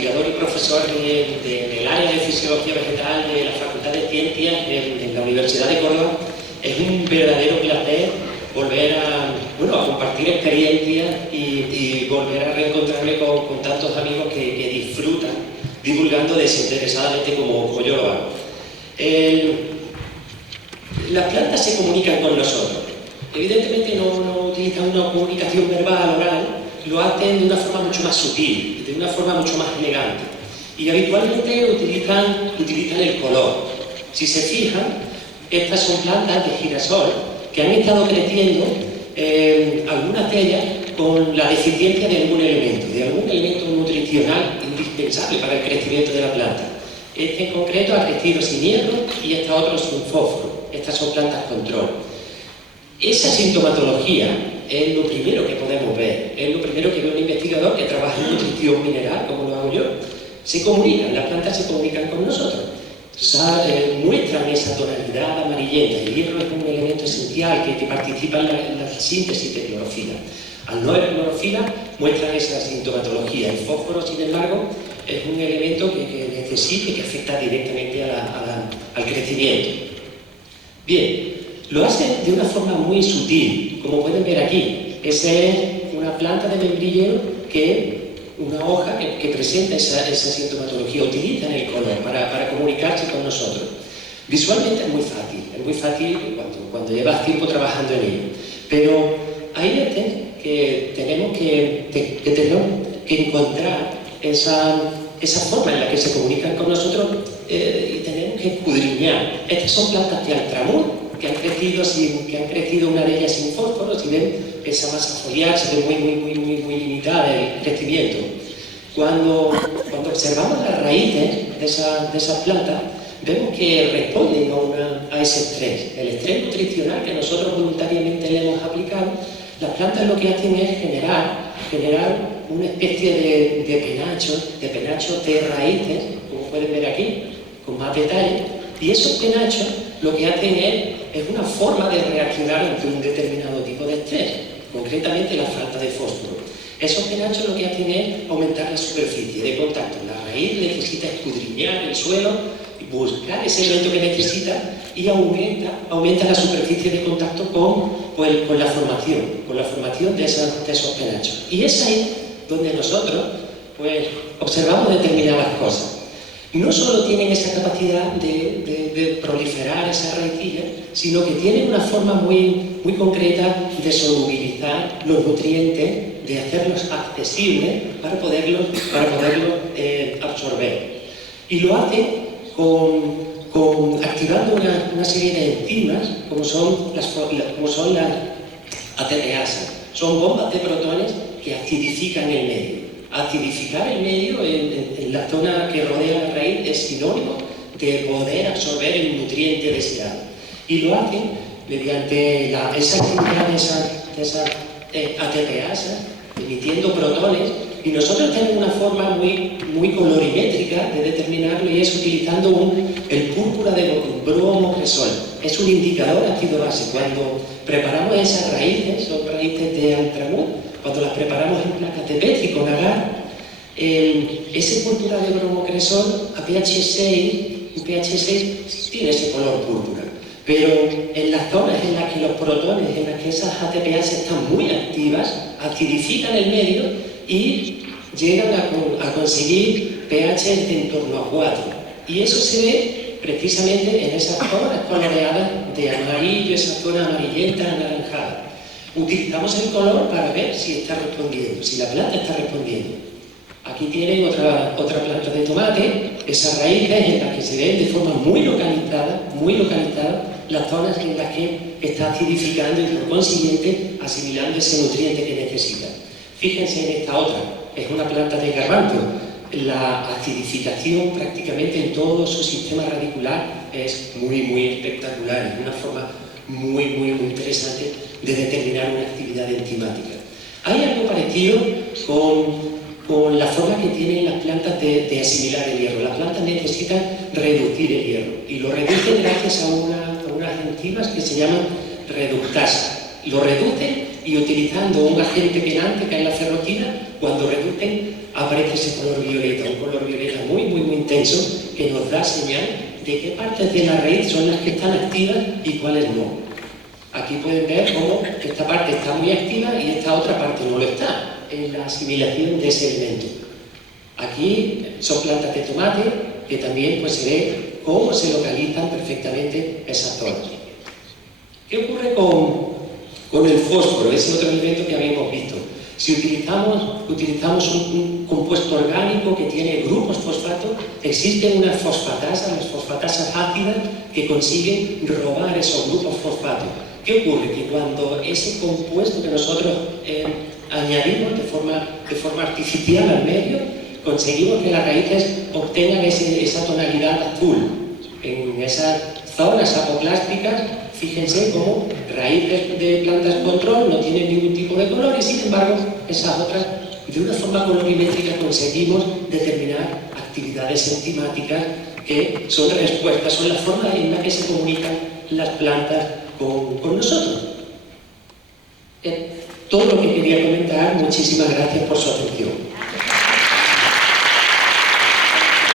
investigador y profesor del área de Fisiología Vegetal de la Facultad de Ciencias en la Universidad de Córdoba. Es un verdadero placer volver a compartir experiencias y volver a reencontrarme con tantos amigos que disfrutan divulgando desinteresadamente como yo lo hago. Las plantas se comunican con nosotros. Evidentemente no utilizan una comunicación verbal, oral, lo hacen de una forma mucho más sutil, de una forma mucho más elegante. Y habitualmente utilizan el color. Si se fijan, estas son plantas de girasol que han estado creciendo, algunas de ellas con la deficiencia de algún elemento nutricional indispensable para el crecimiento de la planta. Este en concreto ha crecido sin hierro y esta otra sin fósforo. Estas son plantas control. Esa sintomatología es lo primero que podemos ver, es lo primero que ve un investigador que trabaja en nutrición mineral, como lo hago yo. Se comunican, las plantas se comunican con nosotros. Muestran esa tonalidad amarillenta. El hierro es un elemento esencial que participa en la síntesis de clorofila. Al no haber clorofila, muestran esa sintomatología. El fósforo, sin embargo, es un elemento que necesita y que afecta directamente al crecimiento. Bien, lo hacen de una forma muy sutil, como pueden ver aquí. Esa es una planta de membrillero una hoja que presenta esa sintomatología, utilizan el color para comunicarse con nosotros. Visualmente es muy fácil cuando llevas tiempo trabajando en ello. Pero hay veces que tenemos que encontrar esa forma en la que se comunican con nosotros y tenemos que escudriñar. Estas son plantas de altramur que han crecido una de ellas sin fósforo. Si ven, esa masa foliar se ve muy limitada el crecimiento. Cuando observamos las raíces de esas plantas, vemos que responden a ese estrés. El estrés nutricional que nosotros voluntariamente le hemos aplicado, las plantas lo que hacen es generar una especie de penachos de raíces, como pueden ver aquí, con más detalle, y esos penachos lo que hacen es una forma de reaccionar ante un determinado tipo de estrés, concretamente la falta de fósforo. Esos penachos lo que hacen es aumentar la superficie de contacto. La raíz necesita escudriñar el suelo, buscar ese elemento que necesita y aumenta la superficie de contacto con la formación de esos penachos. Y es ahí donde nosotros observamos determinadas cosas. No solo tienen esa capacidad de proliferar esas raicillas, sino que tienen una forma muy concreta de solubilizar los nutrientes, de hacerlos accesibles para poderlos absorber. Y lo hacen activando una serie de enzimas, como son las ATPasas. Son bombas de protones que acidifican el medio. Acidificar el medio en la zona que rodea la raíz es sinónimo de poder absorber el nutriente deseado. Y lo hacen mediante esa actividad de esas ATPasas, emitiendo protones, y nosotros tenemos una forma muy colorimétrica de determinarlo, y es utilizando el púrpura de bromocresol. Es un indicador ácido-base. Cuando preparamos esas raíces, son raíces de altramur, cuando las preparamos en placas de Petri con agar, ese púrpura de bromocresol a pH 6 tiene ese color púrpura. Pero en las zonas en las que los protones, en las que esas ATPas están muy activas, acidifican el medio y llegan a conseguir pH de en torno a 4. Y eso se ve precisamente en esas zonas coloreadas de amarillo, esa zona amarillenta, anaranjada. Utilizamos el color para ver si está respondiendo, si la planta está respondiendo. Aquí tienen otra planta de tomate, esas raíces en las que se ven de forma muy localizada las zonas en las que está acidificando y por consiguiente asimilando ese nutriente que necesita. Fíjense en esta otra, es una planta de garbanzo. La acidificación prácticamente en todo su sistema radicular es muy espectacular, es una forma muy interesante de determinar una actividad enzimática. Hay algo parecido con la forma que tienen las plantas de asimilar el hierro. Las plantas necesitan reducir el hierro y lo reducen gracias a unas enzimas que se llaman reductasa. Lo reducen y utilizando un agente penante que es la ferrotina, cuando reducen aparece ese color violeta, un color violeta muy, muy, muy intenso que nos da señal de qué partes de la raíz son las que están activas y cuáles no. Aquí pueden ver cómo esta parte está muy activa y esta otra parte no lo está, en la asimilación de ese elemento. Aquí son plantas de tomate que también pues, se ve cómo se localizan perfectamente esas zonas. ¿Qué ocurre con el fósforo? Ese otro elemento que habíamos visto. Si utilizamos un compuesto orgánico que tiene grupos fosfato, existen unas fosfatasas, las fosfatasas ácidas, que consiguen robar esos grupos fosfato. ¿Qué ocurre? Que cuando ese compuesto que nosotros añadimos de forma artificial al medio, conseguimos que las raíces obtengan esa tonalidad azul. En esas zonas apoplásticas, fíjense cómo raíces de plantas control no tienen ningún tipo de color y sin embargo esas otras, de una forma colorimétrica conseguimos determinar actividades enzimáticas que son respuestas, son la forma en la que se comunican las plantas con nosotros. Todo lo que quería comentar, muchísimas gracias por su atención.